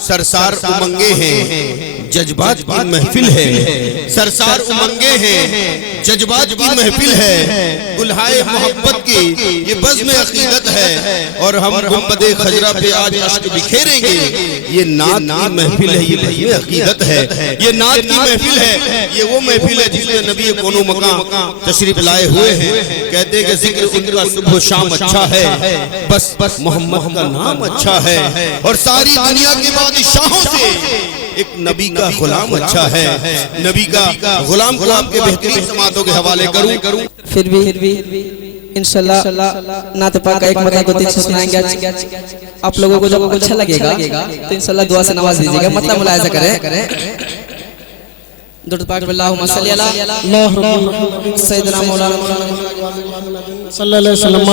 सरसार उमंगे हैं, जज्बात की महफिल है। सरसार उमंगे हैं, जज्बात की महफिल है। गुलहाए मोहब्बत की ये बज़्म अक़ीदत है और हम गुंबदे खजरा पे आज अश्क बिखेरेंगे। ये नात की महफिल है, ये बज़्म अक़ीदत है। ये नात की महफिल है, ये वो महफिल है जिसमें नबी कोनो मकाम तशरीफ लाए हुए हैं। कहते हैं कि जिक्र उनका सुबह शाम अच्छा है, बस मोहम्मद का नाम अच्छा है। और सारी दुनिया के बादशाहों से एक नबी का गुलाम अच्छा है। नबी का गुलाम को आपके बेहतरीन समातों के हवाले करूं। फिर भी इंशाल्लाह नात पाक का एक मत को तीन सुनाएंगे। आप लोगों को जब अच्छा लगेगा तो इंशाल्लाह दुआ से नवाज दीजिएगा, मतलब मुलाहिजा करें। दुरूद पाक अल्लाहुम्मा सल्ली अला सय्यिदना मौलाना सल्लल्लाहु अलैहि वसल्लम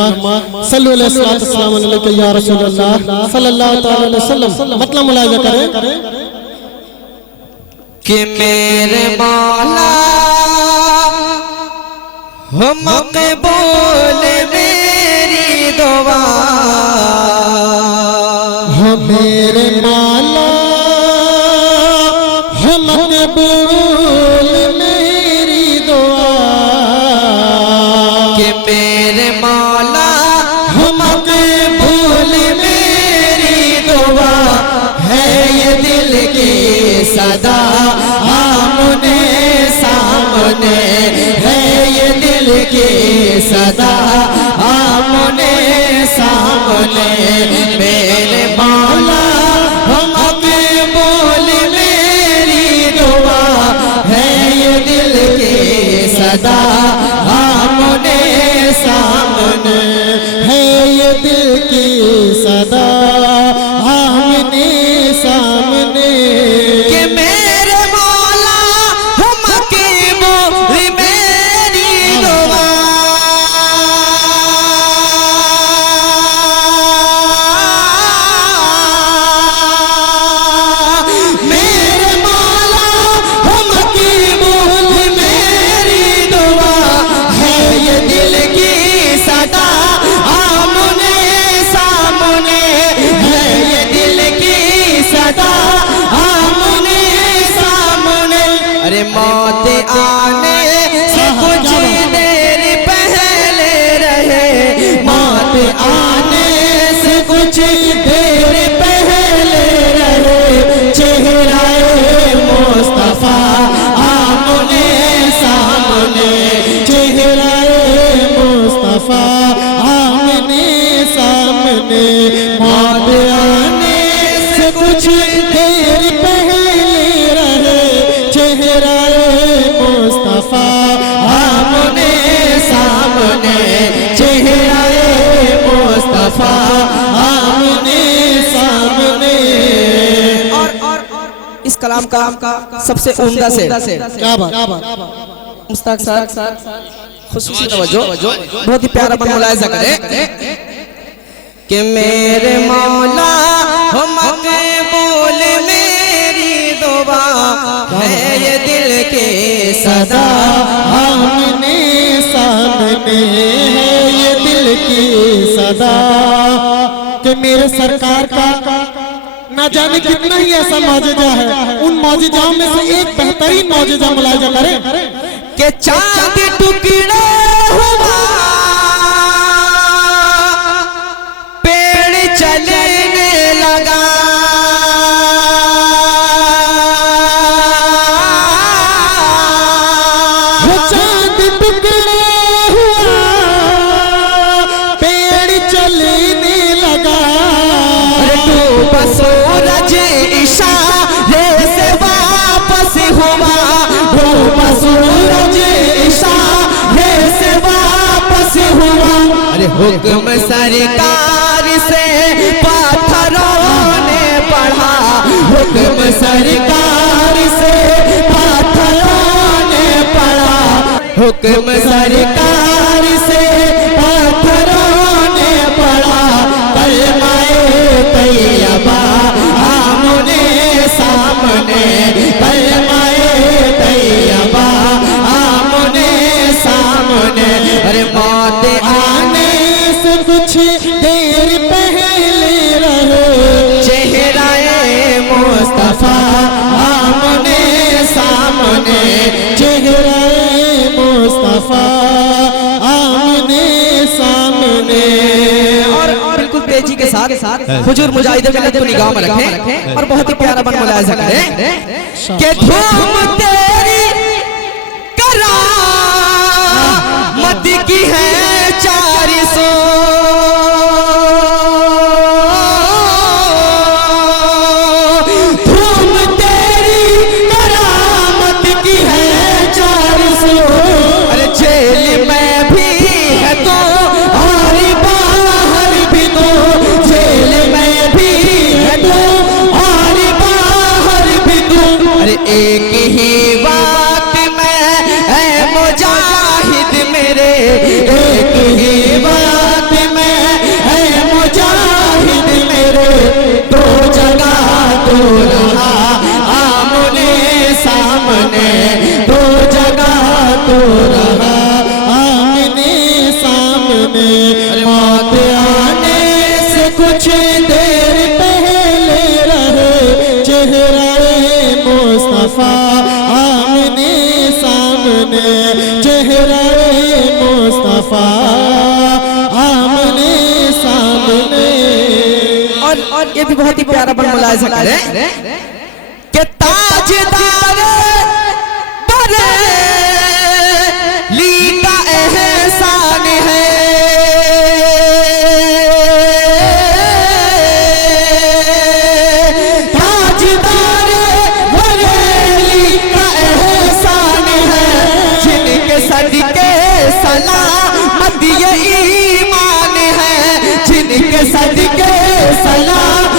सल्लु अलैहि या रसूलल्लाह सल्लल्लाहु अलैहि वसल्लम, मतलब मुलाहिजा करें कि मेरे मौला हो मकबूल मेरी दुआ, हो मेरे मौला हो मकबूल मेरी दुआ, कि मेरे मौला हो मकबूल मेरी दुआ है ये दिल की सदा आमने सामने है, ये दिल की सदा आमने सामने। मेरे मौला हो मकबूल मेरी दुआ है ये दिल की सदा आमने सामने है, ये दिल की सदा आमने सामने। कि मेरे मौला हो मकबूल मेरी दुआ, मेरे मौला हो मकबूल मेरी दुआ है ये दिल की सदा आमने सामने है, ये दिल की सदा आमने सामने। अरे मौत आने से कुछ देर पहले रहे, मौत आने से कुछ देर पहले रहे, चेहराए मुस्तफा आमने सामने, चेहराए मुस्तफा आमने सामने। मौत आने से कुछ देर पहले रहे, चेहराए मुस्तफा आमने सामने, चेहराए मुस्तफा आमने सामने। और इस कलाम का सबसे उम्दा से क्या बात, मुश्ताक साहब खुसूसी तवज्जो, बहुत ही प्यारा बन मुलाहिजा करें कि मेरे मौला हो मकबूल मेरी दुआ है ये दिल के सदा आमने सामने है, ये दिल की सदा। कि मेरे सरकार का ना जाने कितना ही ऐसा मौजज़ा है, उन मौजज़ाओं में से एक बेहतरीन मौजज़ा मुलाहिजा करें कि चांद टुकड़ा हुआ पेड़ चलने लगा, चांद टुकड़ा हुआ पेड़ चलने लगा, डूबा सूरज इशारे से वापस हुआ, डूबा सूरज इशारे से वापस हुआ। अरे हुक्म सरकार से पाथरों ने पढ़ा, हुक्म सरकार से पाथरों ने पढ़ा, हुक्म सरकार से पाथरों ने पढ़ा। कलमाए तैयबा आमने सामने, कलमाए तैयबा आमने सामने। अरे मौत आने से कुछ देर पहले रहे, चेहराए क्रेजी के साथ हुजूर मुजाहिद मिल्लत को निगाह में रखें और बहुत ही प्यारा बन मुलाहिजा करें कि धूम तेरी करामत की है 400 एक ही बात में है मुजाहिद मेरे, एक ही बात में है मुजाहिद मेरे, दो जगह तो रहा आमने सामने, दो जगह तो रहा आमने सामने। मौत आने से कुछ देर पहले रहे चेहरा मुस्तफा आमने सामने, चेहरा मुस्तफा आमने सामने। और ये भी बहुत ही प्यारा बन मुलाहिजा करें कि ताजदार बरेली का एहसान है, ताजदार बरेली का एहसान है, जिनके सदके सलामत ये ईमान है, जिनके सदके सलामत